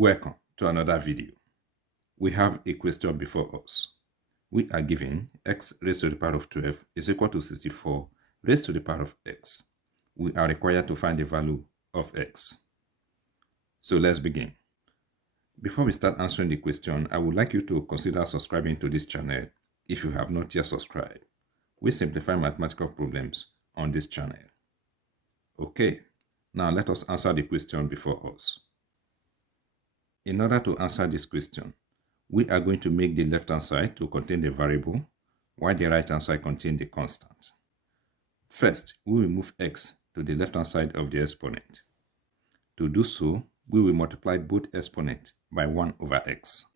Welcome to another video. We have a question before us. We are given x raised to the power of 12 is equal to 64 raised to the power of x. We are required to find the value of x. So let's begin. Before we start answering the question, I would like you to consider subscribing to this channel if you have not yet subscribed. We simplify mathematical problems on this channel. Okay, now let us answer the question before us. In order to answer this question, we are going to make the left-hand side to contain the variable, while the right-hand side contains the constant. First, we will move x to the left-hand side of the exponent. To do so, we will multiply both exponents by 1 over x.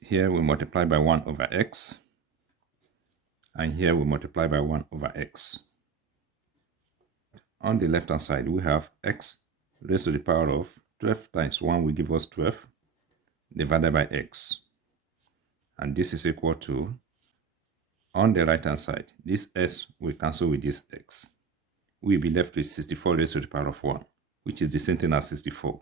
Here we multiply by 1 over x, and here we multiply by 1 over x. On the left-hand side, we have x raised to the power of 12 times 1 will give us 12 divided by x. And this is equal to, on the right hand side, this s will cancel with this x. We will be left with 64 raised to the power of 1, which is the same thing as 64.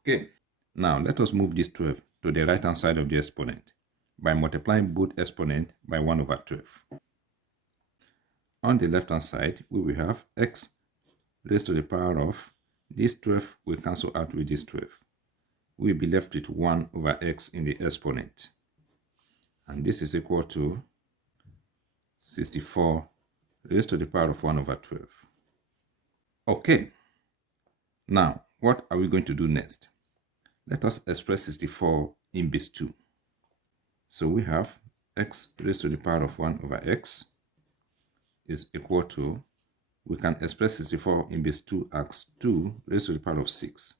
Okay, now let us move this 12 to the right hand side of the exponent by multiplying both exponents by 1 over 12. On the left hand side, we will have x raised to the power of, this 12 will cancel out with this 12. We will be left with 1 over x in the exponent. And this is equal to 64 raised to the power of 1 over 12. Okay. Now, what are we going to do next? Let us express 64 in base 2. So we have x raised to the power of 1 over x is equal to, we can express 64 in base 2 as 2 raised to the power of 6.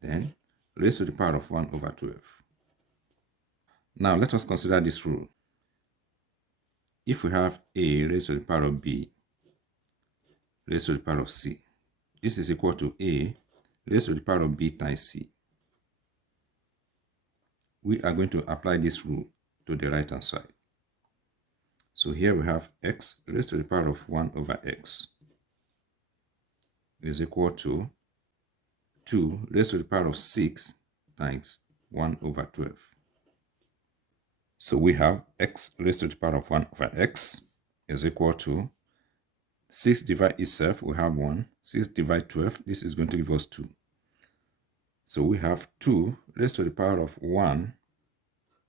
Then raised to the power of 1 over 12. Now let us consider this rule. If we have a raised to the power of b raised to the power of c, this is equal to a raised to the power of b times c. We are going to apply this rule to the right hand side. So here we have x raised to the power of 1 over x is equal to 2 raised to the power of 6 times 1 over 12. So we have x raised to the power of 1 over x is equal to 6 divide itself, we have 1. 6 divide 12, this is going to give us 2. So we have 2 raised to the power of 1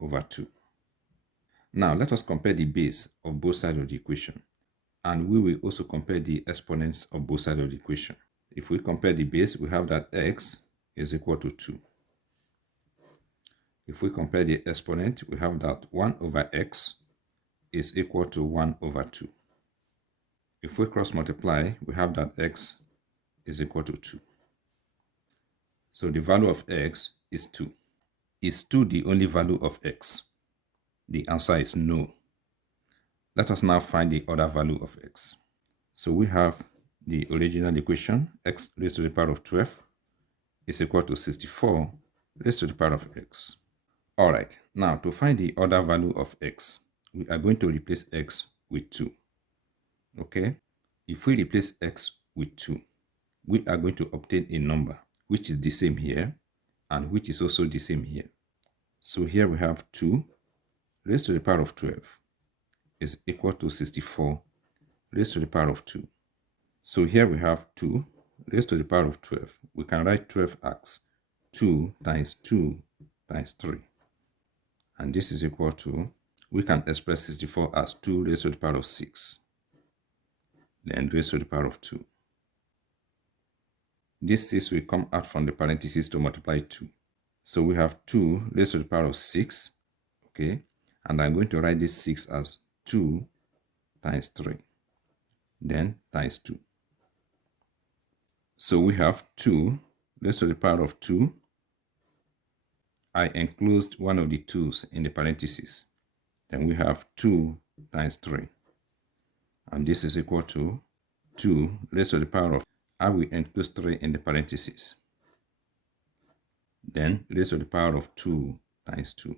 over 2. Now let us compare the base of both sides of the equation. And we will also compare the exponents of both sides of the equation. If we compare the base, we have that x is equal to 2. If we compare the exponent, we have that 1 over x is equal to 1 over 2. If we cross multiply, we have that x is equal to 2. So the value of x is 2. Is 2 the only value of x? The answer is no. Let us now find the other value of x. So we have the original equation, x raised to the power of 12 is equal to 64 raised to the power of x. Alright, now to find the other value of x, we are going to replace x with 2. Okay, if we replace x with 2, we are going to obtain a number which is the same here and which is also the same here. So here we have 2 raised to the power of 12 is equal to 64 raised to the power of 2. So here we have 2 raised to the power of 12. We can write 12 as 2 times 2 times 3. And this is equal to, we can express 64 as 2 raised to the power of 6. Then raised to the power of 2. This 6 will come out from the parentheses to multiply 2. So we have 2 raised to the power of 6. Okay. And I'm going to write this 6 as 2 times 3. Then times 2. So we have 2 raised to the power of 2. I enclosed one of the 2's in the parentheses. Then we have 2 times 3. And this is equal to 2 raised to the power of, I will enclose 3 in the parentheses. Then raised to the power of 2 times 2.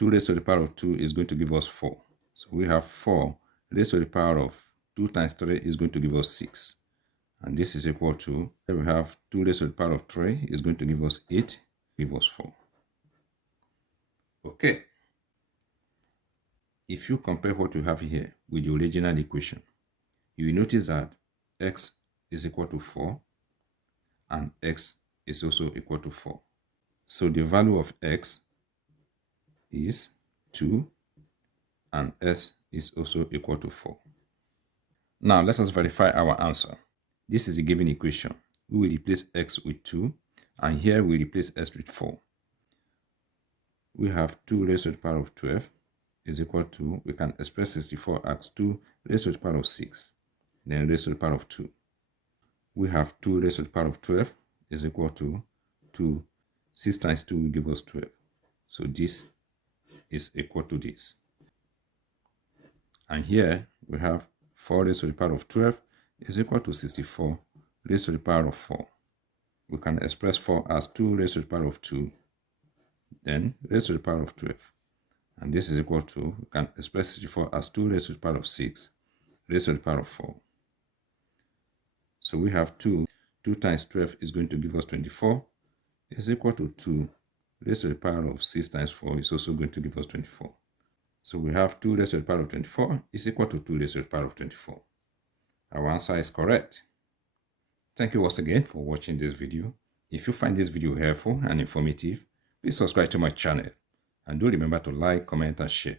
2 raised to the power of 2 is going to give us 4. So we have 4 raised to the power of 2 times 3 is going to give us 6. And this is equal to, here we have 2 raised to the power of 3 is going to give us 8, give us 4. Okay. If you compare what you have here with the original equation, you will notice that x is equal to 4 and x is also equal to 4. So the value of x is 2 and s is also equal to 4. Now let us verify our answer. This is a given equation. We will replace x with 2 and here we replace s with 4. We have 2 raised to the power of 12 is equal to, we can express 64 as 2 raised to the power of 6, then raised to the power of 2. We have 2 raised to the power of 12 is equal to 2. 6 times 2 will give us 12. So this is equal to this. And here we have 4 raised to the power of 12 is equal to 64 raised to the power of 4. We can express 4 as 2 raised to the power of 2, then raised to the power of 12. And this is equal to, we can express 64 as 2 raised to the power of 6 raised to the power of 4. So we have 2 times 12 is going to give us 24 is equal to 2 raised to the power of 6 times 4 is also going to give us 24. So we have 2 raised to the power of 24 is equal to 2 raised to the power of 24. Our answer is correct. Thank you once again for watching this video. If you find this video helpful and informative, please subscribe to my channel and do remember to like, comment and share.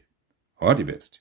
All the best.